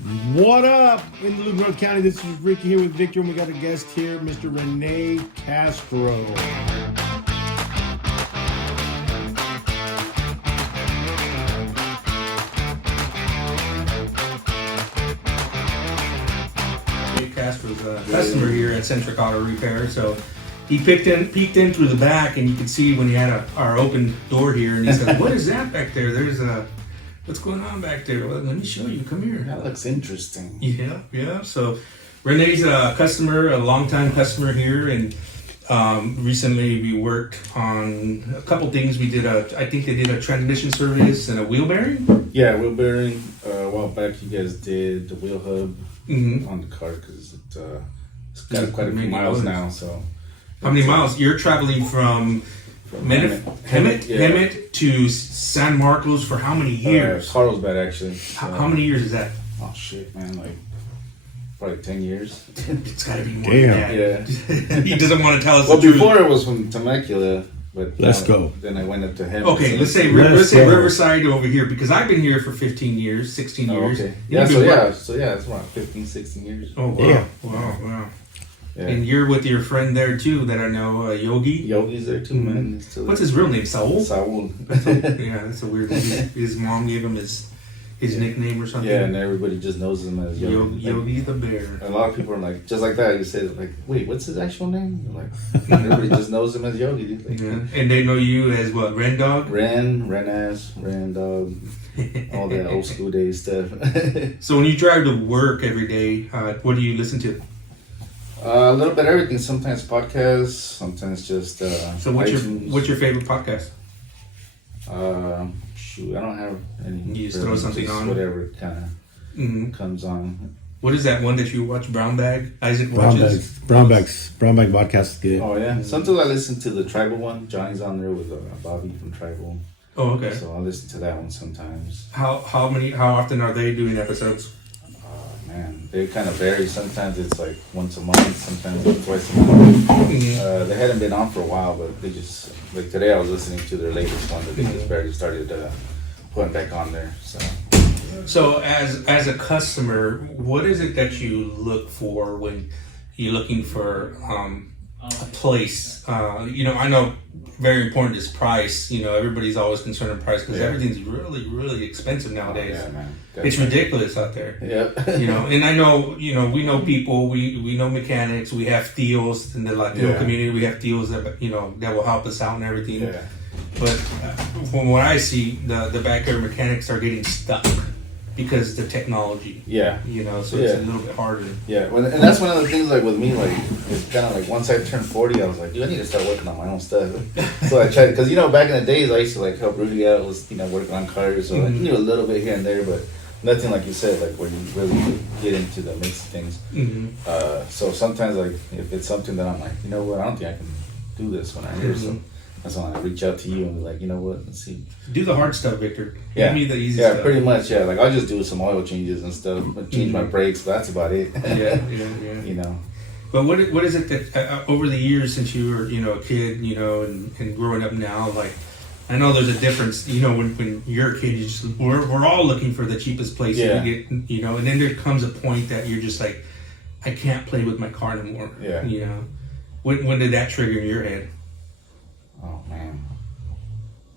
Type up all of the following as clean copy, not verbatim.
What up in Duluth, North County? This is Ricky here with Victor, and we got a guest here, Mr. Rene Castro. Dave Castro's a customer here at Centric Auto Repair, so he peeked in through the back, and you could see when he had our open door here, and he said, "What is that back there? There's a what's going on back there? Well, let me show you. Come here." That looks interesting. Yeah. So Rene's a customer, a longtime customer here, and recently we worked on a couple things. We did I think they did a transmission service and a wheel bearing. Yeah, wheel bearing. A while back, you guys did the wheel hub on the car because it's got quite a few miles now. So, how many miles? You're traveling from Hemet to San Marcos for how many years? Carlsbad, actually. How many years is that? Oh shit, man! Like probably 10 years. It's got to be more Damn. than Yeah. that. He doesn't want to tell us Well, the truth. before it was from Temecula, but Let's go. Then I went up to him. Okay, let's say go. Riverside over here, because I've been here for 15 years, 16 years. Okay. You've Yeah. been So it's around 15, 16 years. Oh, wow. Yeah. Wow. Yeah. And you're with your friend there too that I know, Yogi. Yogi's there too, man. He's still What's there. his real name? Saul? Saul. Yeah, that's a weird name. His mom gave him his nickname or something. Yeah, and everybody just knows him as Yogi. Yogi the Bear. A lot of people are like, just like that. You said, like, wait, what's his actual name? You're like, everybody just knows him as Yogi. Dude. Like, Yeah. And they know you as what? Ren Dog? Ren-ass, Ren-dog, all that old school day stuff. So when you drive to work every day, what do you listen to? A little bit of everything. Sometimes podcasts, sometimes just. So what's your favorite podcast? Shoot, I don't have any. You just throw something on? Whatever kind of Mm-hmm. comes on. What is that one that you watch? Brown Bag? Isaac watches? Brown bag podcast is good. Oh yeah. Sometimes I listen to the Tribal one. Johnny's on there with Bobby from Tribal. Oh, okay. So I'll listen to that one sometimes. How often are they doing episodes? Man, they kind of vary. Sometimes it's like once a month, sometimes it's twice a month. They hadn't been on for a while, but they just, like today I was listening to their latest one that they just barely started putting back on there. So as a customer, what is it that you look for when you're looking for a place? I know very important is price. Everybody's always concerned with price because everything's really, really expensive nowadays. Yeah, man. It's ridiculous out there. Yeah. And I know, we know people, we know mechanics, we have deals in the Latino community, we have deals that, that will help us out and everything. Yeah. But from what I see, the backyard mechanics are getting stuck because of the technology. Yeah. So it's a little bit harder. Yeah. And that's one of the things, like with me, like it's kind of like once I turned 40, I was like, dude, I need to start working on my own stuff. So I tried, because back in the days I used to like help Rudy out, was working on cars, so I knew a little bit here and there, but nothing like you said, like where you really get into the mix of things. So sometimes, like if it's something that I'm like, I don't think I can do this when I hear something. That's when I reach out to you and be like, let's see. Do the hard stuff, Victor. Yeah. Give me the easy Yeah, stuff. pretty much. Yeah, like I'll just do some oil changes and stuff, change my brakes. But that's about it. Yeah. But what is it that over the years since you were a kid, and growing up now, like I know there's a difference. When you're a kid, we're all looking for the cheapest place to get. And then there comes a point that you're just like, I can't play with my car anymore. Yeah. When did that trigger in your head? Oh man,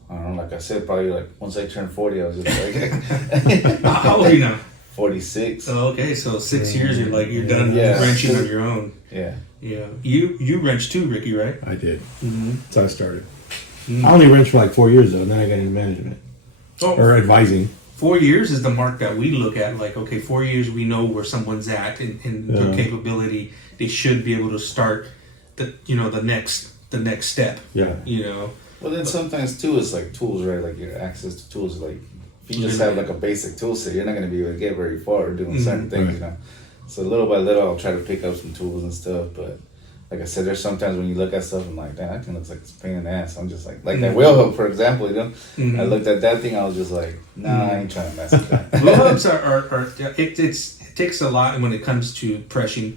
I don't know. Like I said, probably like once I turned 40, I was just like, How old are you now? 46. Oh, okay, so 6 years you're done Yeah. wrenching on your own. Yeah. Yeah. You wrench too, Ricky, right? I did. That's how I started. I only wrenched for like 4 years though, and then I got into management or advising. 4 years is the mark that we look at. Like, okay, 4 years we know where someone's at in their capability. They should be able to start the next step. Yeah. Well, then sometimes too, it's like tools, right? Like your access to tools. Like if you just have like a basic tool set, you're not going to be able to get very far doing certain things, So little by little, I'll try to pick up some tools and stuff. But like I said, there's sometimes when you look at stuff and like, that thing looks like it's a pain in the ass. I'm just like that wheel hub, for example. I looked at that thing, I was just like, nah, I ain't trying to mess with that. Wheel hubs it takes a lot when it comes to pressing.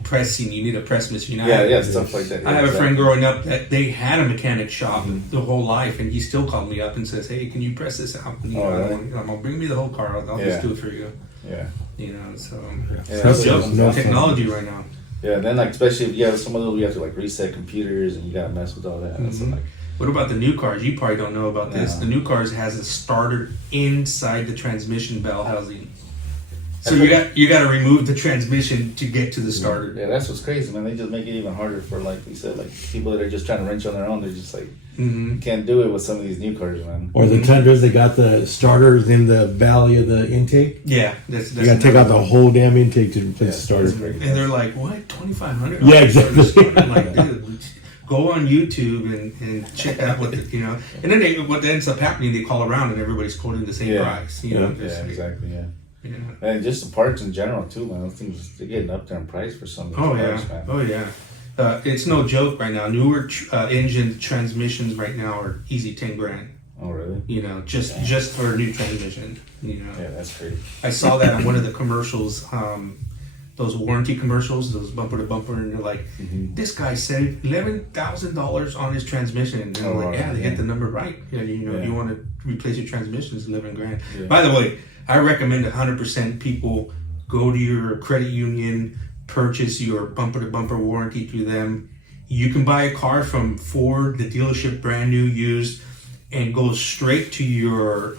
You need a press machine. Stuff like that. I have a friend growing up that they had a mechanic shop the whole life, and he still called me up and says, "Hey, can you press this out? I'm gonna bring me the whole car. I'll just do it for you." Yeah. You know, so Yeah, no so joke. no Technology right now. Yeah, then like especially if you have some of those, you have to like reset computers and you gotta mess with all that. So, Mhm. like, What about the new cars? You probably don't know about this. No. The new cars has a starter inside the transmission bell housing. So I've you got to remove the transmission to get to the starter. yeah, that's what's crazy, man. They just make it even harder for like you said, like people that are just trying to wrench on their own. They're just like Mm-hmm. can't do it with some of these new cars, man. Or the Tundras, they got the starters in the valley of the intake. Yeah, that's You gotta take out the whole damn intake to replace Yeah. the starter. That's And they're like, what, $2,500? Yeah, exactly. I'm like, dude, go on YouTube and check out what the, you know. And then what ends up happening, they call around and everybody's quoting the same Yeah. price. You know, Yeah, just like, exactly. Yeah, you know. and just the parts in general too, man. Those things they're getting up there in price for some of these Oh yeah, cars, man. oh yeah. It's no joke right now. Newer engine transmissions right now are easy 10 grand. Oh really? You know, just for a new transmission. You know, Yeah, that's crazy. I saw that on one of the commercials. Those warranty commercials, those bumper to bumper, and they're like, Mhm. "This guy saved $11,000 on his transmission." And I'm Oh, like, wow, "Yeah, they yeah. hit the number right. You know, Yeah. you want to replace your transmission, it's 11 grand." Yeah. By the way, I recommend 100% people go to your credit union, purchase your bumper to bumper warranty through them. You can buy a car from Ford, the dealership, brand new, used, and go straight to your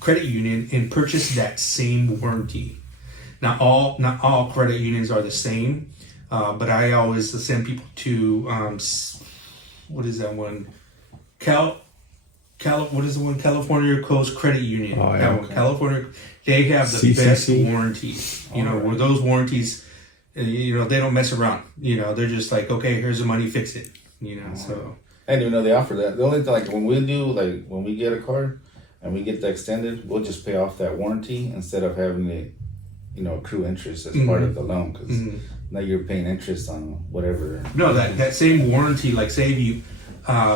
credit union and purchase that same warranty. Not all credit unions are the same, but I always send people to what is that one? What is the one? California Coast Credit Union. Oh, yeah, That one. okay. California. They have the best CCC? warranties. You know, Alright. where those warranties, you know, they don't mess around. You know, they're just like, okay, here's the money, fix it. You know, so. I didn't even know they offer that. The only thing, like when we get a car and we get that extended, we'll just pay off that warranty instead of having it, you know, accrue interest as part of the loan because Mhm. now you're paying interest on whatever. No, that same warranty, like say if you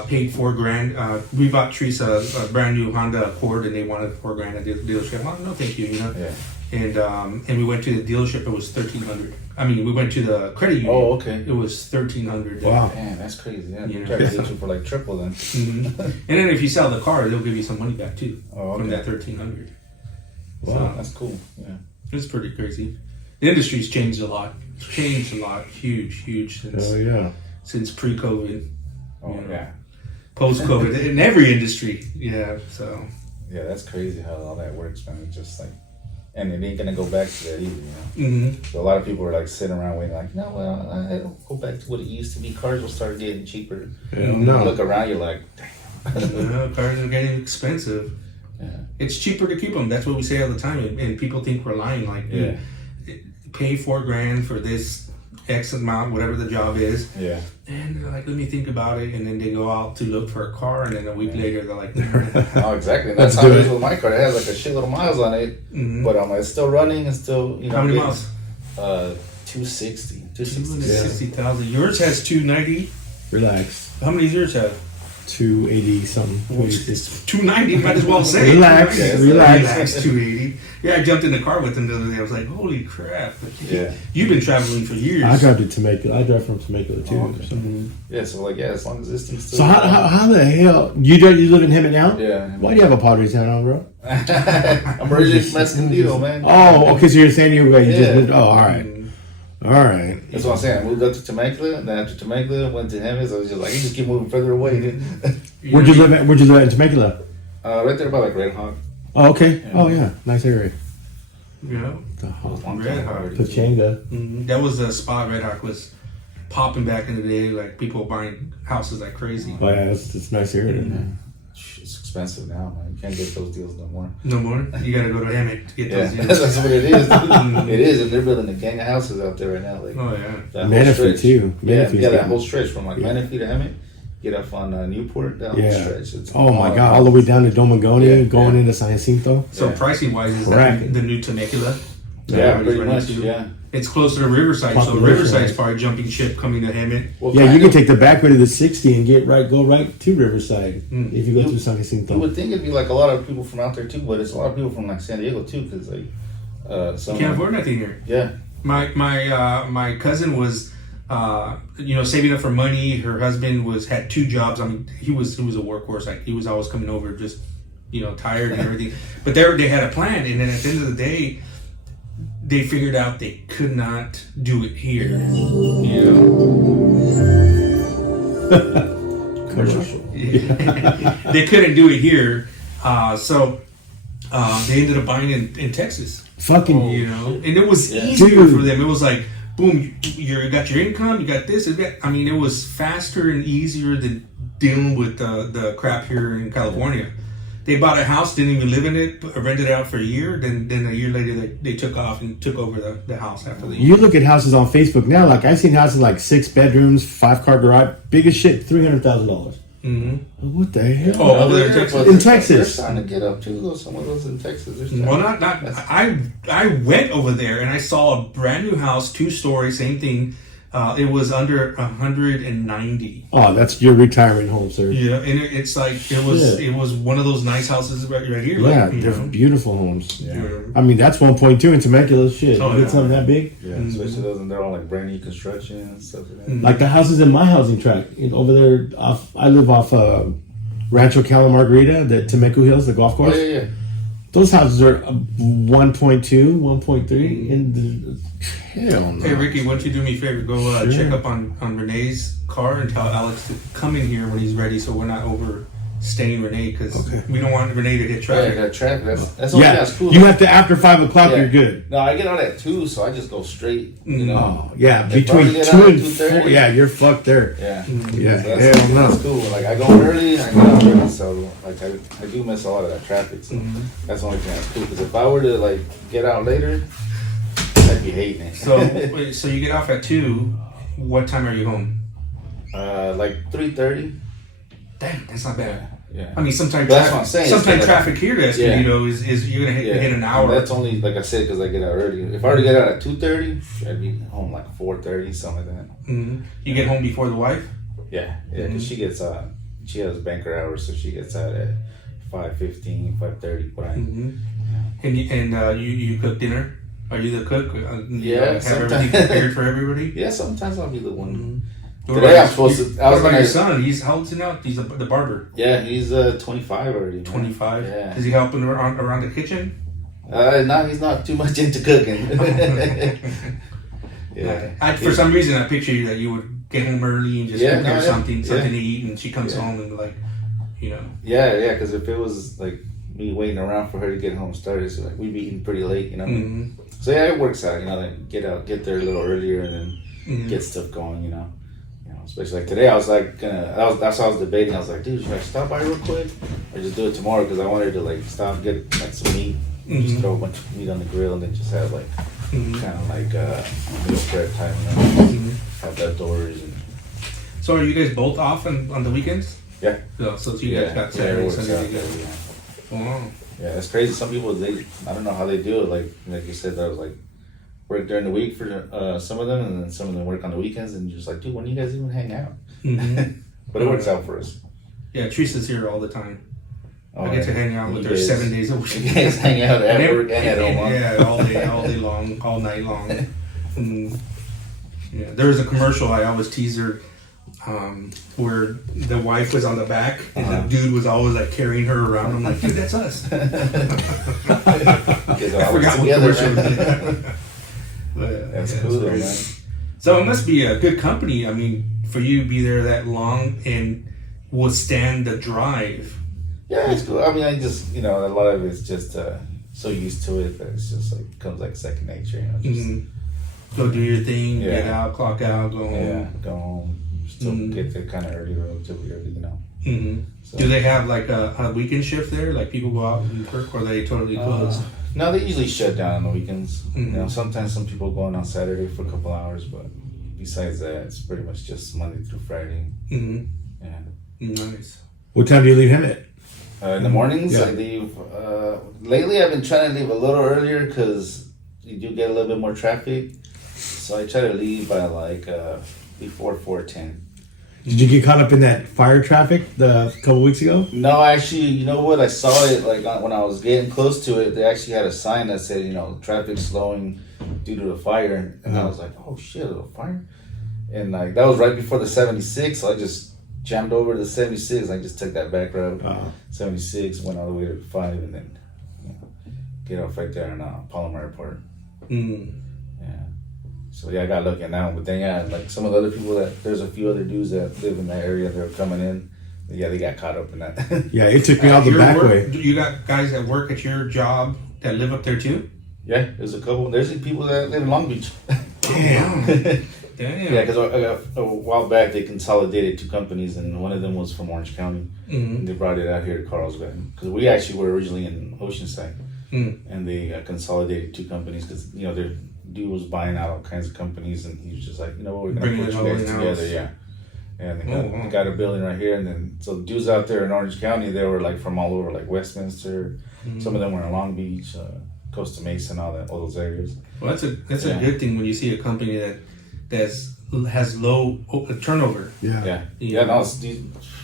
paid $4,000, we bought Teresa a brand new Honda Accord and they wanted $4,000 at the dealership. Oh, no, thank you, you know. Yeah. And we went to the dealership. It was $1,300. I mean, we went to the credit union. Oh, okay. It was $1,300. Wow. Man, that's crazy. Yeah, Yeah. try to get you for like triple then. Mhm. And then if you sell the car, they'll give you some money back too Oh, from okay. that $1,300. Wow, So that's cool. Yeah. it's pretty crazy. The industry's changed a lot. It's changed a lot. Huge Oh yeah. since pre-COVID, Oh Yeah. yeah. post-COVID in every industry. Yeah. So. Yeah, that's crazy how all that works, man. It's just like, and it ain't gonna go back to that either, you know. Mhm. So a lot of people are like sitting around waiting, like, no, well, I'll go back to what it used to be. Cars will start getting cheaper. Hell You no. look around, you're like, Yeah, cars are getting expensive. yeah, It's cheaper to keep them. That's what we say all the time, and people think we're lying. Like, yeah, pay $4,000 for this X amount, whatever the job is, yeah. and they're like, let me think about it, and then they go out to look for a car, and then a week Yeah. later they're like, Oh, exactly. And that's Let's how do it is it. with my car. It has like a shitload of miles on it, Mhm. but it's still running and still, you know. How many getting, miles? 260. 260,000. Yours has 290. Relax. How many does yours have? 280 something. Well, it's 290. Might as well say. Relax, 290. relax. Relax. 280. Yeah, I jumped in the car with them the other day. I was like, holy crap! Yeah. You've been traveling for years. I drive to Temecula. I drive from Temecula too. Oh, okay. So, Yeah, so like, yeah, as long as this thing's still. so how the hell you live in Hemet now? Yeah. Why do you have a Padres hat on, bro? I'm originally from Escondido, man. Oh, okay. So you're in San Diego. You just Yeah. moved. Oh, all right, all right. That's what I'm saying. I moved up to Temecula, and then after Temecula, went to Hemis. I was just like, you just keep moving further away, dude. Where'd you live at? Where'd you live at in Temecula? Right there by like Red Hawk. Oh, okay. Oh, yeah. Nice area. Yeah. The Hawk. Long Red time Hawk. already. Pachanga. That was a spot Red Hawk was popping back in the day. Like people buying houses like crazy. Oh, yeah. It's a nice area. It's expensive now, man. You can't get those deals no more. No more. You gotta go to Hammett to get Yeah, those deals. that's what it is. Dude. It is, and they're building a gang of houses out there right now. Like Oh yeah. that whole Menifee, stretch. too. Yeah, Menifee's yeah, that getting- whole stretch from like Yeah. Menifee to Hemet, get up on Newport, that Yeah. whole stretch. It's Oh, my God. All the way down to Domagoni, Yeah, going yeah. into San Jacinto. So Yeah. pricing wise, is Correct. that the new Temecula? Yeah, Everybody's pretty running much. to? Yeah. It's closer to Riverside, so Population Riverside's wise. probably jumping ship coming to Hammett. Well, Yeah, you kind can of. take the back way to the 60 and go right to Riverside if you go through San You Jacinto. would think it'd be like a lot of people from out there too, but it's a lot of people from like San Diego too, because like some. You can't afford nothing here. Yeah. My cousin was, saving up for money. Her husband had 2 jobs. I mean, he was a workhorse. Like he was always coming over, just tired and everything. But they had a plan, and then at the end of the day, they figured out they could not do it here. You know, Commercial. they couldn't do it here, so they ended up buying in Texas. Fucking. You know, and it was Yeah. easier Dude. for them. It was like, boom, you got your income, you got this, and that. I mean, it was faster and easier than dealing with the crap here in California. They bought a house, didn't even live in it, but rented it out for a year. Then a year later, they took off and took over the house after the year. You look at houses on Facebook now. Like I've seen houses like 6 bedrooms, 5-car garage, biggest shit, $300,000. Mm-hmm. What the hell? Oh, over there in Texas? but In they're Texas. starting to get up too, though. Some of those in Texas. They're starting- Well, not. I went over there and I saw a brand new house, 2-story, same thing. It was under 190. Oh, that's your retirement home, sir. Yeah, and it's like it was one of those nice houses right here. Yeah, like, you they're know. beautiful homes. Yeah. I mean, that's 1.2 in Temecula. Shit, Oh, you yeah. get something that big. Yeah, especially those, and they're all like brand new construction and stuff like that. Like the houses in my housing tract over there. I live off Rancho Cala Margarita, the Temecula Hills, the golf Oh, course. yeah. Those houses are 1.2, 1.3, and hell no. Hey Ricky, why don't you do me a favor? Go Sure. check up on Renee's car and tell Alex to come in here when he's ready, so we're not overstaying Renee because Okay. we don't want Renee to hit Yeah, traffic. that traffic. That's only Yeah, that's cool. you have to after 5 o'clock. Yeah. You're good. No, I get out at 2, so I just go straight. You know. Oh yeah, If between I get 2 out at and 2:30, 4. Yeah, you're fucked there. Yeah. Yeah, So that's, hell no. that's cool. Like I go early, I get out early, so like I do miss a lot of that traffic. So that's the only thing that's cool. Because if I were to like get out later, I'd be hating it. So wait, so you get off at 2. What time are you home? like 3:30. Dang, that's not bad. Yeah. I mean, sometimes That's what I'm saying. Sometimes It's like- traffic here to Escondido is you're gonna hit an hour. And that's only like I said because I get out early. If I were to get out at 2:30, I'd be home like 4:30, something like that. Mhm. You get home before the wife. Yeah, because she gets she has banker hours, so she gets out at 5:15, 5:30. But And you cook dinner. Are you the cook? Yeah, have sometimes. everything prepared for everybody. yeah, sometimes I'll be the one. What Today about I'm supposed to. I What was about gonna. your son? He's how old's he now? He's the barber. Yeah, he's 25 already. man. 25. Yeah. Is he helping around the kitchen? No, he's not too much into cooking. yeah. For some reason, I picture you that you would get home early and just Yeah, prepare no, yeah. something Yeah. to eat, and she comes Yeah. home and like, you know. Yeah, because if it was like me waiting around for her to get home started, so like we'd be eating pretty late, you know. Mhm. So yeah, it works out, you know. Like get there a little earlier and then Mhm. get stuff going, you know. Especially like today, I was like that's what I was debating. I was like, dude, should I stop by real quick or just do it tomorrow? Because I wanted to like stop and get like some meat, just throw a bunch of meat on the grill, and then just have like kind of like meal prep time, you know. Have leftovers and So are you guys both off on the weekends? yeah. So you guys got it Saturday and works Sunday out together. there, yeah. Wow. Yeah, it's crazy. Some people I don't know how they do it. Like you said, that was like work during the week for some of them, and then some of them work on the weekends. And you're just like, dude, when do you guys even hang out? Mhm. But it works out for us. Yeah, Teresa's here all the time. Oh, I get to hang out with her You guys- 7 days a week. You guys hang out at And work and at home. huh? Yeah, all day long, all night long. Yeah, there was a commercial I always tease her, where the wife was on the back and the dude was always like carrying her around. I'm like, dude, that's us. You guys are I always forgot what together, commercial man. it was. But, That's yeah, cool, it's though, crazy. man. So it must be a good company. I mean, for you to be there that long and withstand the drive. Yeah, it's cool. I mean, I just a lot of it's just so used to it that it's just like becomes like second nature. Just, Go do your thing, Yeah. get out, clock out, go home. Yeah, go home. Still get there kind of early, relatively early, Mm-hmm. So. Do they have like a weekend shift there? Like people go out and work, or are they totally closed? No, they usually shut down on the weekends. Mhm. Sometimes some people go in on Saturday for a couple hours, but besides that, it's pretty much just Monday through Friday. Mm-hmm. Yeah. Nice. What time do you leave him at? In the mornings, Yeah. I leave. Lately, I've been trying to leave a little earlier because you do get a little bit more traffic. So I try to leave by like before 4:10. Did you get caught up in that fire traffic a couple weeks ago? No, actually, you know what? I saw it like when I was getting close to it. They actually had a sign that said, traffic slowing due to the fire, and I was like, oh shit, a fire! And like that was right before the 76, so I just jammed over to the 76. I just took that back road, 76, went all the way to 5, and then get off right there in Palomar Airport. Mm. Yeah. So yeah, I got lucky on that one. But then yeah, like some of the other people there's a few other dudes that live in that area that were coming in. Yeah, they got caught up in that. Yeah, it took me out the Your back work- way. You got guys that work at your job that live up there too? Yeah, there's a couple. There's people that live in Long Beach. Damn. Damn. Yeah, because a while back they consolidated 2 companies, and one of them was from Orange County, and they brought it out here to Carlsbad. Because we actually were originally in Oceanside, and they consolidated 2 companies because their dude was buying out all kinds of companies, and he was just like, we're gonna Bringing put it you all guys in-house. together, yeah. And they wow. got a building right here, and then so dudes out there in Orange County, they were like from all over, like Westminster. Some of them were in Long Beach, Costa Mesa, and all those areas. Well, that's a good thing when you see a company that has low turnover. Yeah. Yeah. No,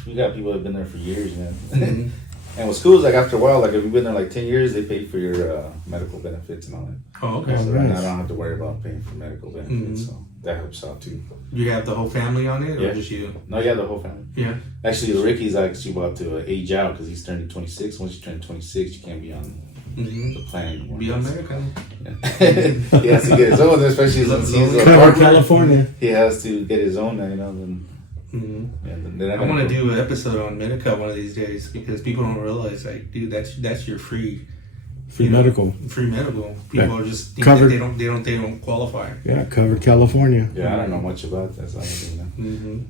we got people that have been there for years, man. And what's cool is like after a while, like if you've been there like 10 years, they pay for your medical benefits and all that. Oh, okay. So right now I nice. don't have to worry about paying for medical benefits, so that helps out too. You have the whole family on it, or Yeah. just you? No, yeah, the whole family. Yeah. Actually, Ricky's actually about to age out because he's turning 26. Once you turn 26, you can't be on the plan anymore. Be American. Yeah. He has to get his own, especially since he's a Cover partner. California. He has to get his own, then. Then I want to do an episode on Medica one of these days because people don't realize, like, dude, that's your free Medical. Free medical. People are just think Covered. that they don't qualify. Yeah, covered California. Yeah, I don't know much about that, so I don't know.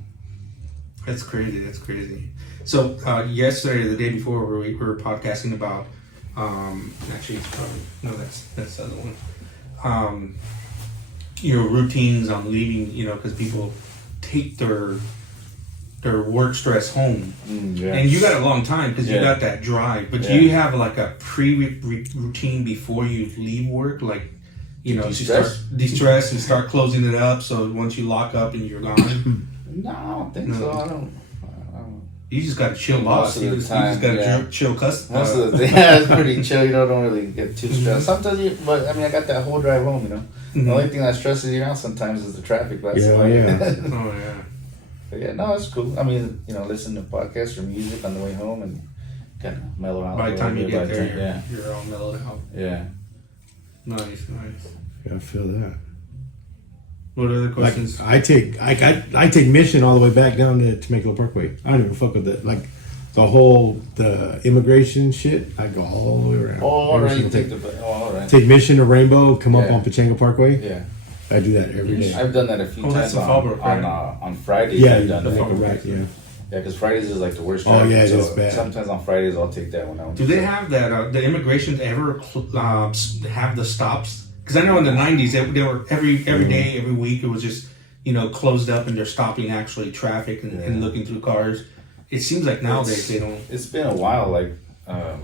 That's crazy. That's crazy. So yesterday, the day before, we were podcasting about. Actually, it's probably no. That's the other one. Routines on leaving. Because people take their work stress home, Yeah. and you got a long time because you Yeah. got that drive. But do Yeah. you have like a routine before you leave work, like? You De-stress? start de-stress and start closing it up. So once you lock up and you're gone, No, I don't think so. I don't. you just got to chill Most out. of You the just time, got to yeah. chill. Most of the yeah, it's pretty chill. Don't really get too stressed. Sometimes but I mean, I got that whole drive home. The only thing that stresses you out sometimes is the traffic. That's Yeah, why. yeah. Oh yeah. But yeah, no, it's cool. I mean, listen to podcasts or music on the way home and kind of mellow out. By the time you get there, yeah, you're all mellowed out. yeah. Nice. Yeah, I feel that. What other Like questions? I take Mission all the way back down to Temecula Parkway. I don't even fuck with it. Like the immigration shit. I go all the way around. Oh, all Every right. You single take all right. take Mission to Rainbow, come up Yeah. on Pachanga Parkway. Yeah, I do that every day. I've done that a few Oh, that's times in Fallbrook, right? on Fridays. Yeah, I've done the that. fucking right. Yeah. Yeah, because Fridays is like the worst. Oh, traffic, yeah, it so is bad. Sometimes on Fridays I'll take that one out. Do they have that? The immigrations ever have the stops? Because I know in the '90s they were every day, every week. It was just closed up and they're stopping actually traffic and looking through cars. It seems like nowadays they don't. It's been a while. Like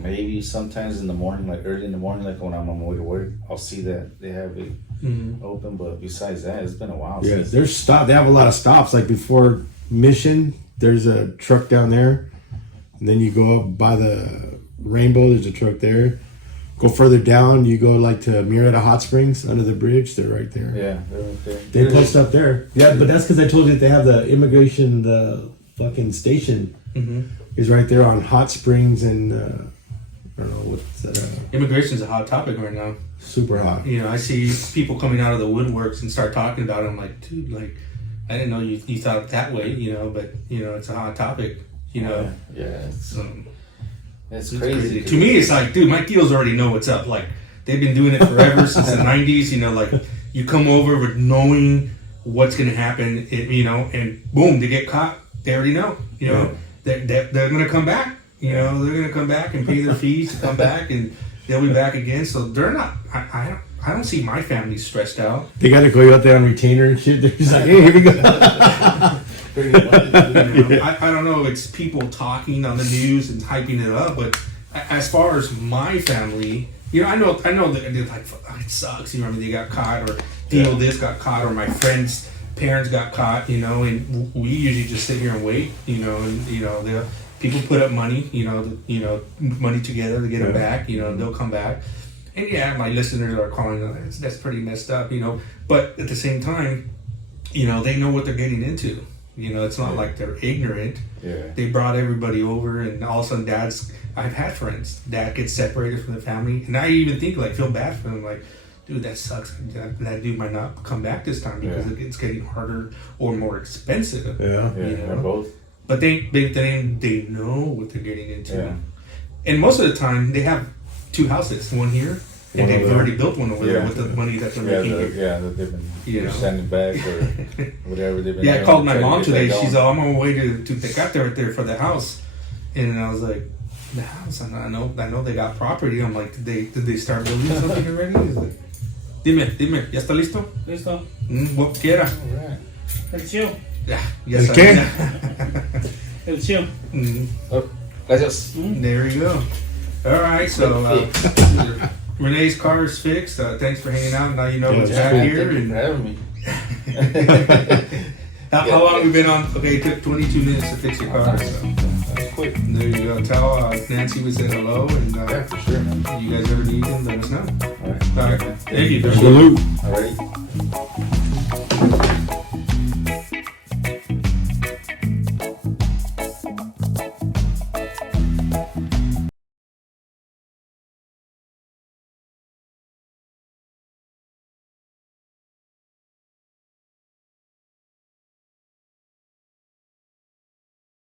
maybe sometimes in the morning, like early in the morning, like when I'm on my way to work, I'll see that they have it open. But besides that, it's been a while. Yeah, since. there's stop. They have a lot of stops. Like before Mission, there's a truck down there, and then you go up by the Rainbow. There's a truck there. Go further down, you go like to Murrieta Hot Springs under the bridge. They're right there. Yeah, they're right there. They post up there. Yeah, but that's because I told you that they have the immigration, the fucking station is right there on Hot Springs and I don't know what's that. Immigration's a hot topic right now. Super hot. I see people coming out of the woodworks and start talking about it. I'm like, dude, like, I didn't know you thought that way, but it's a hot topic, Yeah, it's crazy. To me, it's like, dude, my deals already know what's up. Like, they've been doing it forever since the '90s. Like, you come over with knowing what's going to happen. And boom, they get caught. They already know. They're going to come back. They're going to come back and pay their fees to come back, and they'll be back again. So they're not. I don't see my family stressed out. They got to go out there on retainer and shit. They're just like, hey, here we go. I don't know if it's people talking on the news and hyping it up, but as far as my family, I know that they're like, it sucks. They got caught, or this got caught, or my friend's parents got caught. And we usually just sit here and wait. And people put up money. Money together to get them back. They'll come back. And yeah, my listeners are calling. That's pretty messed up. But at the same time, they know what they're getting into. It's not like they're ignorant. Yeah. They brought everybody over, and all of a sudden, I've had friends. Dad gets separated from the family, and I even feel bad for them. Like, dude, that sucks. That dude might not come back this time because it's getting harder or more expensive. Yeah. Yeah, You know? or both. But they know what they're getting into. Yeah. And most of the time, they have 2 houses, one here, and One they've over there. already built one over there Yeah. with the money that they're Yeah, making here. that they've been You know. sending back or whatever they've been. Yeah, I doing called to my try to mom get today. that She's going. all, I'm on my way to Tecate right there for the house. And I was like, the house? I know they got property. I'm like, did they start building something already? He's like, dime, ¿ya está listo? Listo. What quiera. Alright. El chill. Ya ¿El sabía. El chill. Mm, Oh, gracias. there you go. All right, so Renee's car is fixed. Thanks for hanging out. Now you know Yeah, what's it's back cool. here. Thank you And for having me. how long have we been on? Okay, it took 22 minutes to fix your car. So That's quick. there you go. Tell Nancy we said hello, and Yeah, for sure, man. you guys ever need him, let us know. Alright. All right, thank you. Salute. Alrighty.